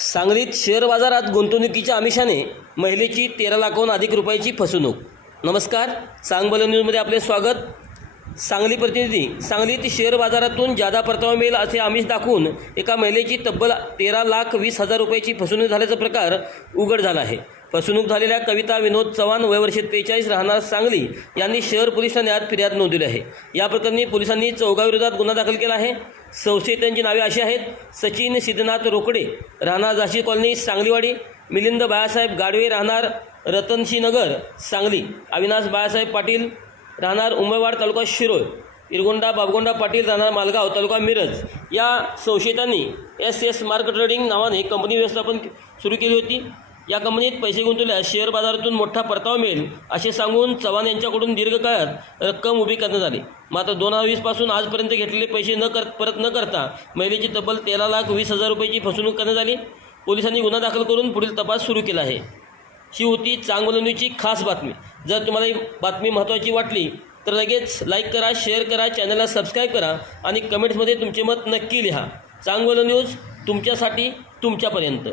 सांगलीत शेअर बाजारात गुंतवणुकीच्या आमिषाने महिलेची तेरा लाखाहून अधिक रुपयाची फसवणूक. नमस्कार सांगबल न्यूजमध्ये आपले स्वागत. सांगली प्रतिनिधी सांगलीत शेअर बाजारातून जादा परतावा मिळेल असे आमिष दाखवून एका महिलेची तब्बल तेरा लाख वीस हजार रुपयाची फसवणूक झाल्याचा प्रकार उघड झाला आहे. फसवणूक झालेल्या कविता विनोद चव्हाण वयवर्षे त्रेचाळीस राहणार सांगली यांनी शहर पोलीस ठाण्यात फिर्याद नोंदवली आहे. या प्रकरणी पोलिसांनी चौघाविरोधात गुन्हा दाखल केला आहे. संशयितांची नावे अशी आहेत. सचिन सिद्धनाथ रोकडे राहणार झाशी कॉलनी सांगलीवाडी. मिलिंद बाळासाहेब गाडवे राहणार रतनशीनगर सांगली. अविनाश बाळासाहेब पाटील राहणार उंबरवाड तालुका शिरोळ. इरगोंडा बाबगोंडा पाटील राहणार मालगाव तालुका मिरज. या संशयितांनी एस एस मार्क ट्रेडिंग नावाने कंपनी व्यवस्थापन सुरू केली होती. या कंपनीत पैसे गुंतवल्यास शेअर बाजारातून मोठा परतावा मिळेल असे सांगून चव्हाण यांच्याकडून दीर्घकाळात रक्कम उभी करण्यात आली. मात्र दोन हजार वीसपासून आजपर्यंत घेतलेले पैसे न कर परत न करता महिलेची तब्बल तेरा लाख वीस हजार रुपयाची फसवणूक करण्यात आली. पोलिसांनी गुन्हा दाखल करून पुढील तपास सुरू केला आहे. ही होती चांगवलनीची खास बातमी. जर तुम्हाला ही बातमी महत्त्वाची वाटली तर लगेच लाईक करा शेअर करा चॅनलला सबस्क्राईब करा आणि कमेंट्समध्ये तुमचे मत नक्की लिहा. चांगवलं न्यूज तुमच्यासाठी तुमच्यापर्यंत.